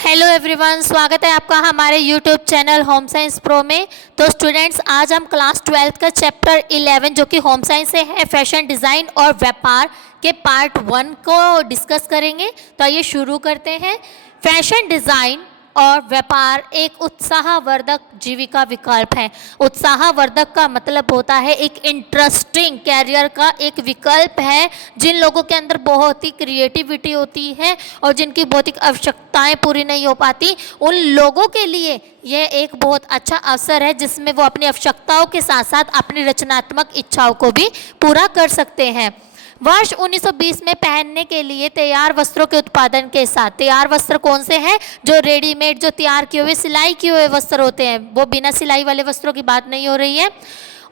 Hello everyone, स्वागत है आपका हमारे YouTube channel home science pro में। तो स्टूडेंट्स, आज हम क्लास 12 का चैप्टर 11 जो कि होम साइंस से है, फैशन डिज़ाइन और व्यापार के पार्ट 1 को डिस्कस करेंगे। तो आइए शुरू करते हैं। फैशन डिज़ाइन और व्यापार एक उत्साहवर्धक जीविका विकल्प है। उत्साहवर्धक का मतलब होता है एक इंटरेस्टिंग कैरियर का एक विकल्प है। जिन लोगों के अंदर बहुत ही क्रिएटिविटी होती है और जिनकी भौतिक आवश्यकताएं पूरी नहीं हो पाती, उन लोगों के लिए यह एक बहुत अच्छा अवसर है जिसमें वो अपनी आवश्यकताओं के साथ साथ अपनी रचनात्मक इच्छाओं को भी पूरा कर सकते हैं। वर्ष 1920 में पहनने के लिए तैयार वस्त्रों के उत्पादन के साथ, तैयार वस्त्र कौन से हैं? जो रेडीमेड, जो तैयार किए हुए, सिलाई किए हुए वस्त्र होते हैं, वो बिना सिलाई वाले वस्त्रों की बात नहीं हो रही है।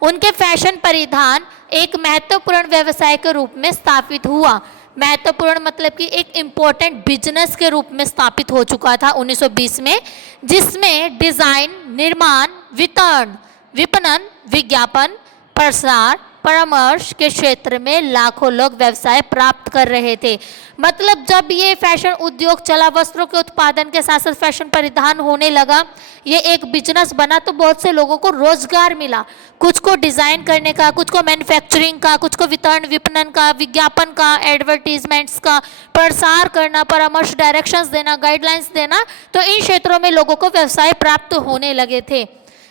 उनके फैशन परिधान एक महत्वपूर्ण व्यवसाय के रूप में स्थापित हुआ। महत्वपूर्ण मतलब कि एक इम्पोर्टेंट बिजनेस के रूप में स्थापित हो चुका था 1920 में, जिसमें डिजाइन, निर्माण, वितरण, विपणन, विज्ञापन, प्रसार, परामर्श के क्षेत्र में लाखों लोग व्यवसाय प्राप्त कर रहे थे। मतलब जब ये फैशन उद्योग चला, वस्त्रों के उत्पादन के साथ साथ फैशन परिधान होने लगा, ये एक बिजनेस बना, तो बहुत से लोगों को रोजगार मिला। कुछ को डिजाइन करने का, कुछ को मैन्युफैक्चरिंग का, कुछ को वितरण, विपणन का, विज्ञापन का, एडवर्टीजमेंट्स का, प्रसार करना, परामर्श, डायरेक्शंस देना, गाइडलाइंस देना। तो इन क्षेत्रों में लोगों को व्यवसाय प्राप्त होने लगे थे।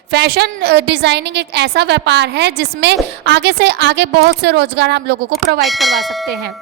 फैशन डिज़ाइनिंग एक ऐसा व्यापार है जिसमें आगे से आगे बहुत से रोजगार हम लोगों को प्रोवाइड करवा सकते हैं।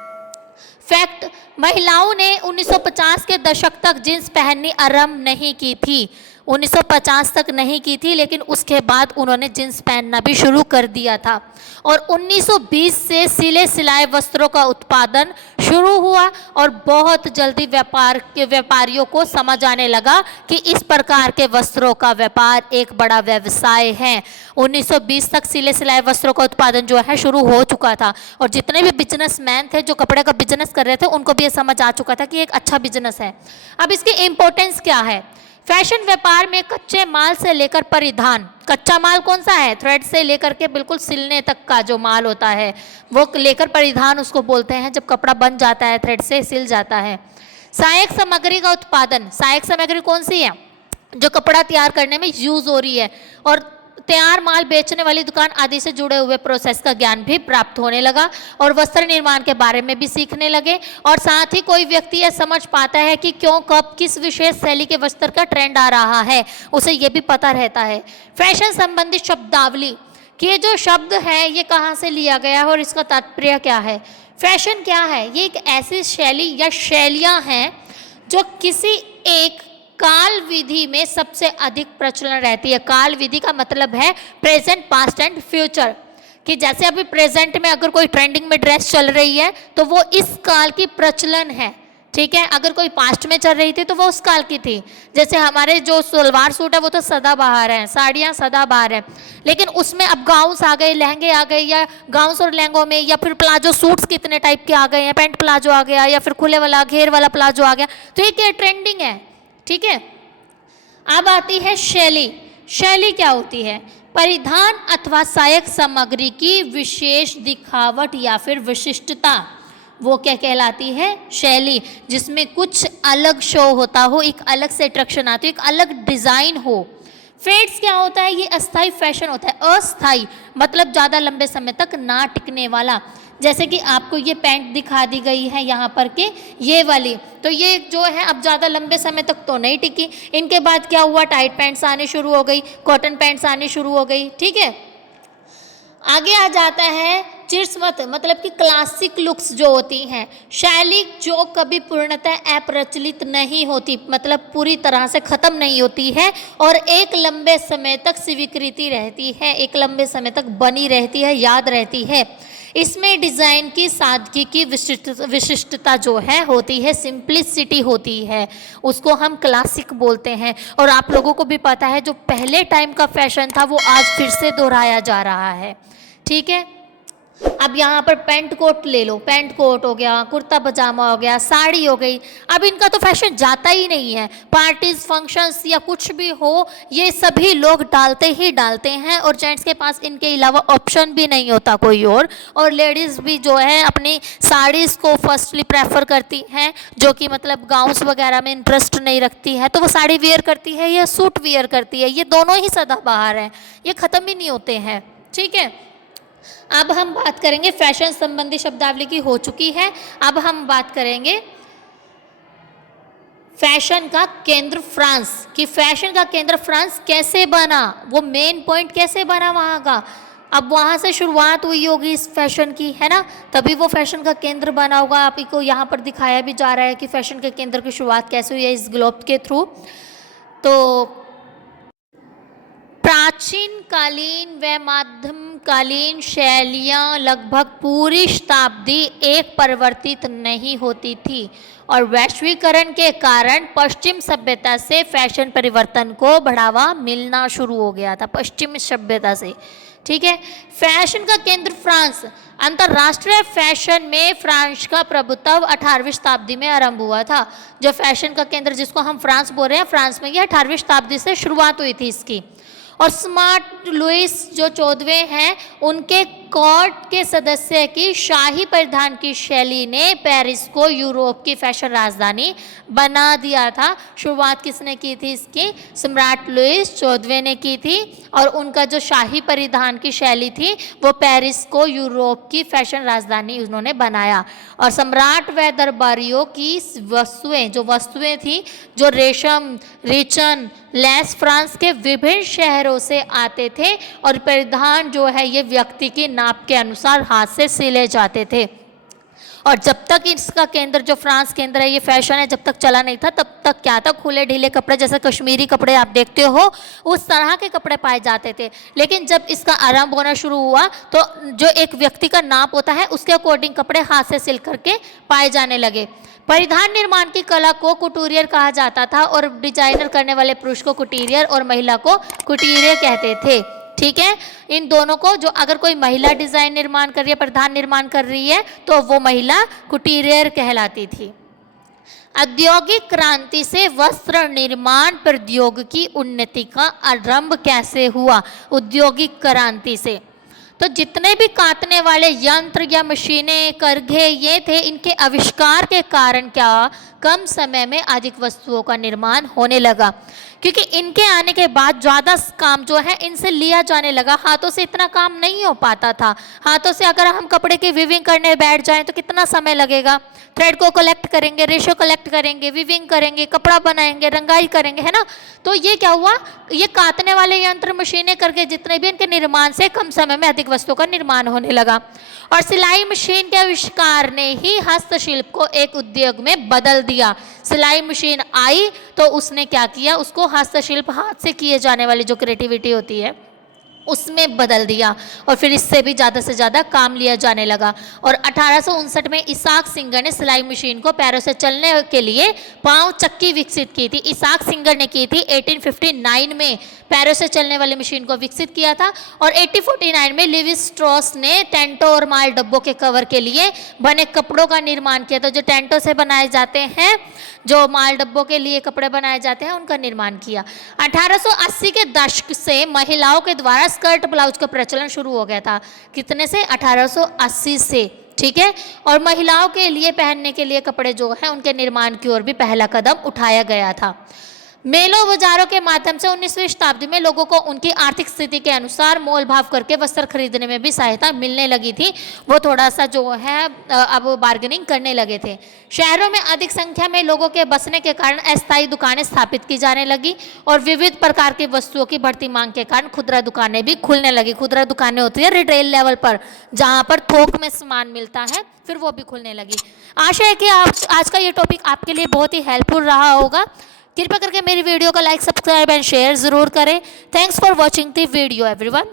फैक्ट, महिलाओं ने 1950 के दशक तक जींस पहननी आरंभ नहीं की थी। 1950 तक नहीं की थी, लेकिन उसके बाद उन्होंने जींस पहनना भी शुरू कर दिया था। और 1920 से सिले सिलाए वस्त्रों का उत्पादन शुरू हुआ और बहुत जल्दी व्यापारियों को समझ आने लगा कि इस प्रकार के वस्त्रों का व्यापार एक बड़ा व्यवसाय है। 1920 तक सिले सिलाए वस्त्रों का उत्पादन जो है शुरू हो चुका था, और जितने भी बिजनेसमैन थे जो कपड़े का बिजनेस कर रहे थे, उनको भी ये समझ आ चुका था कि एक अच्छा बिजनेस है। अब इसकी इम्पोर्टेंस क्या है? फैशन व्यापार में कच्चे माल से लेकर परिधान, कच्चा माल कौन सा है? थ्रेड से लेकर के बिल्कुल सिलने तक का जो माल होता है वो लेकर परिधान उसको बोलते हैं, जब कपड़ा बन जाता है, थ्रेड से सिल जाता है। सहायक सामग्री का उत्पादन, सहायक सामग्री कौन सी है? जो कपड़ा तैयार करने में यूज हो रही है, और तैयार माल बेचने वाली दुकान आदि से जुड़े हुए प्रोसेस का ज्ञान भी प्राप्त होने लगा, और वस्त्र निर्माण के बारे में भी सीखने लगे। और साथ ही कोई व्यक्ति यह समझ पाता है कि क्यों, कब, किस विशेष शैली के वस्त्र का ट्रेंड आ रहा है, उसे यह भी पता रहता है। फैशन संबंधित शब्दावली, कि ये जो शब्द है ये कहाँ से लिया गया है और इसका तात्पर्य क्या है। फैशन क्या है? ये एक ऐसी शैली या शैलियाँ हैं जो किसी एक काल विधि में सबसे अधिक प्रचलन रहती है। काल विधि का मतलब है प्रेजेंट, पास्ट एंड फ्यूचर। कि जैसे अभी प्रेजेंट में अगर कोई ट्रेंडिंग में ड्रेस चल रही है तो वो इस काल की प्रचलन है, ठीक है। अगर कोई पास्ट में चल रही थी तो वो उस काल की थी। जैसे हमारे जो सलवार सूट है वो तो सदाबहार हैं, साड़ियाँ सदाबहार हैं, लेकिन उसमें अब गाउन्स आ गए, लहंगे आ गए, या गाउन्स और लहंगों में, या फिर प्लाजो सूट्स कितने टाइप के आ गए हैं, पैंट प्लाजो आ गया, या फिर खुले वाला घेर वाला प्लाजो आ गया। तो ये क्या ट्रेंडिंग है, ठीक है। अब आती है शैली। शैली क्या होती है? परिधान अथवा सहायक सामग्री की विशेष दिखावट या फिर विशिष्टता, वो क्या कहलाती है? शैली। जिसमें कुछ अलग शो होता हो, एक अलग से अट्रैक्शन आती हो, एक अलग डिजाइन हो। फेड्स क्या होता है? ये अस्थाई फैशन होता है। अस्थाई मतलब ज़्यादा लंबे समय तक ना टिकने वाला। जैसे कि आपको ये पैंट दिखा दी गई है यहाँ पर के, ये वाली, तो ये जो है अब ज़्यादा लंबे समय तक तो नहीं टिकी। इनके बाद क्या हुआ? टाइट पैंट्स आने शुरू हो गई, कॉटन पैंट्स आने शुरू हो गई, ठीक है। आगे आ जाता है चिरस्मत, मतलब कि क्लासिक लुक्स जो होती हैं, शैली जो कभी पूर्णतः अप्रचलित नहीं होती, मतलब पूरी तरह से ख़त्म नहीं होती है, और एक लंबे समय तक स्वीकृति रहती है, एक लंबे समय तक बनी रहती है, याद रहती है। इसमें डिज़ाइन की सादगी की विशिष्टता जो है होती है, सिंप्लिसिटी होती है, उसको हम क्लासिक बोलते हैं। और आप लोगों को भी पता है जो पहले टाइम का फैशन था वो आज फिर से दोहराया जा रहा है, ठीक है। अब यहाँ पर पेंट कोट ले लो, पेंट कोट हो गया, कुर्ता पजामा हो गया, साड़ी हो गई, अब इनका तो फैशन जाता ही नहीं है। पार्टीज, फंक्शंस या कुछ भी हो, ये सभी लोग डालते ही डालते हैं और जेंट्स के पास इनके अलावा ऑप्शन भी नहीं होता कोई और लेडीज़ भी जो है अपनी साड़ीज़ को फर्स्टली प्रेफर करती हैं, जो कि मतलब गाउन्स वगैरह में इंटरेस्ट नहीं रखती है, तो वो साड़ी वेयर करती है या सूट वेयर करती है। ये दोनों ही सदाबहार हैं, ये ख़त्म ही नहीं होते हैं। ठीक है, अब हम बात करेंगे फैशन संबंधी शब्दावली की हो चुकी है। अब हम बात करेंगे फैशन का केंद्र फ्रांस, कि फैशन का केंद्र फ्रांस कैसे बना, वो मेन पॉइंट कैसे बना वहाँ का। अब वहाँ से शुरुआत हुई होगी इस फैशन की, है ना, तभी वो फैशन का केंद्र बना होगा। आपको यहाँ पर दिखाया भी जा रहा है कि फैशन के केंद्र की शुरुआत कैसे हुई है इस ग्लोब के थ्रू। तो प्राचीन कालीन व मध्यकालीन शैलियाँ लगभग पूरी शताब्दी एक परिवर्तित नहीं होती थी और वैश्वीकरण के कारण पश्चिम सभ्यता से फैशन परिवर्तन को बढ़ावा मिलना शुरू हो गया था, पश्चिमी सभ्यता से। ठीक है, फैशन का केंद्र फ्रांस, अंतर्राष्ट्रीय फैशन में फ्रांस का प्रभुत्व 18वीं शताब्दी में आरंभ हुआ था। जो फैशन का केंद्र जिसको हम फ्रांस बोल रहे हैं, फ्रांस में ये 18वीं शताब्दी से शुरुआत हुई थी इसकी। और स्मार्ट लुइस जो 14वें हैं, उनके कोर्ट के सदस्य की शाही परिधान की शैली ने पेरिस को यूरोप की फैशन राजधानी बना दिया था। शुरुआत किसने की थी इसकी? सम्राट लुइस 14वें ने की थी और उनका जो शाही परिधान की शैली थी वो पेरिस को यूरोप की फैशन राजधानी उन्होंने बनाया। और सम्राट व दरबारियों की वस्तुएं थी जो रेशम, रेचन, लेस फ्रांस के विभिन्न शहरों से आते थे और परिधान जो है ये व्यक्ति की नाप के अनुसार हाथ से सिले जाते थे। और जब तक इसका केंद्र जो फ्रांस केंद्र है, ये फैशन है, जब तक चला नहीं था तब तक क्या था, खुले ढीले कपड़े जैसे कश्मीरी कपड़े आप देखते हो उस तरह के कपड़े पाए जाते थे। लेकिन जब इसका आरंभ होना शुरू हुआ तो जो एक व्यक्ति का नाप होता है उसके अकॉर्डिंग कपड़े हाथ से सिल करके पाए जाने लगे। परिधान निर्माण की कला को कुटूरियर कहा जाता था और डिजाइनर करने वाले पुरुष को कुटीरियर और महिला को कुटीरियर कहते थे। ठीक है, इन दोनों को, जो अगर कोई महिला डिजाइन निर्माण कर रही है, परिधान निर्माण कर रही है, तो वो महिला कुटीरियर कहलाती थी। औद्योगिक क्रांति से वस्त्र निर्माण प्रौद्योगिकी उन्नति का आरंभ कैसे हुआ? औद्योगिक क्रांति से। तो जितने भी काटने वाले यंत्र या मशीनें, करघे ये थे, इनके आविष्कार के कारण क्या कम समय में अधिक वस्तुओं का निर्माण होने लगा, क्योंकि इनके आने के बाद ज़्यादा काम जो है इनसे लिया जाने लगा। हाथों से इतना काम नहीं हो पाता था। हाथों से अगर हम कपड़े की वीविंग करने बैठ जाएं तो कितना समय लगेगा। थ्रेड को कलेक्ट करेंगे, रेशो कलेक्ट करेंगे, वीविंग करेंगे, कपड़ा बनाएंगे, रंगाई करेंगे, है ना। तो ये क्या हुआ, ये काटने वाले यंत्र, मशीनें करके जितने भी इनके निर्माण से कम समय में अधिक वस्तुओं का निर्माण होने लगा। और सिलाई मशीन के आविष्कार ने ही हस्तशिल्प को एक उद्योग में बदल दिया। सिलाई मशीन आई तो उसने क्या किया, उसको हस्तशिल्प, हाथ से किए जाने वाली जो क्रिएटिविटी होती है उसमें बदल दिया और फिर इससे भी ज़्यादा से ज़्यादा काम लिया जाने लगा। और 1859 में इसाक सिंगर ने सिलाई मशीन को पैरों से चलने के लिए पांव चक्की विकसित की थी। इसाक सिंगर ने की थी 1859 में पैरों से चलने वाली मशीन को विकसित किया था। और 1849 में लिविस स्ट्रॉस ने टेंटो और माल डब्बों के कवर के लिए बने कपड़ों का निर्माण किया था। जो टेंटो से बनाए जाते हैं, जो माल डब्बों के लिए कपड़े बनाए जाते हैं, उनका निर्माण किया। 1880 के दशक से महिलाओं के द्वारा स्कर्ट ब्लाउज का प्रचलन शुरू हो गया था। कितने से? 1880 से। ठीक है, और महिलाओं के लिए पहनने के लिए कपड़े जो हैं उनके निर्माण की ओर भी पहला कदम उठाया गया था। मेलों बाजारों के माध्यम से 19वीं शताब्दी में लोगों को उनकी आर्थिक स्थिति के अनुसार मोल भाव करके वस्त्र खरीदने में भी सहायता मिलने लगी थी। वो थोड़ा सा जो है अब बार्गेनिंग करने लगे थे। शहरों में अधिक संख्या में लोगों के बसने के कारण अस्थायी दुकानें स्थापित की जाने लगी और विविध प्रकार की वस्तुओं की बढ़ती मांग के कारण खुदरा दुकानें भी खुलने लगी। खुदरा दुकानें होती है रिटेल लेवल पर, जहाँ पर थोक में सामान मिलता है, फिर वो भी खुलने लगी। आशा है कि आज का ये टॉपिक आपके लिए बहुत ही हेल्पफुल रहा होगा। कृपया करके मेरी वीडियो को लाइक, सब्सक्राइब एंड शेयर ज़रूर करें। Thanks for watching the video everyone.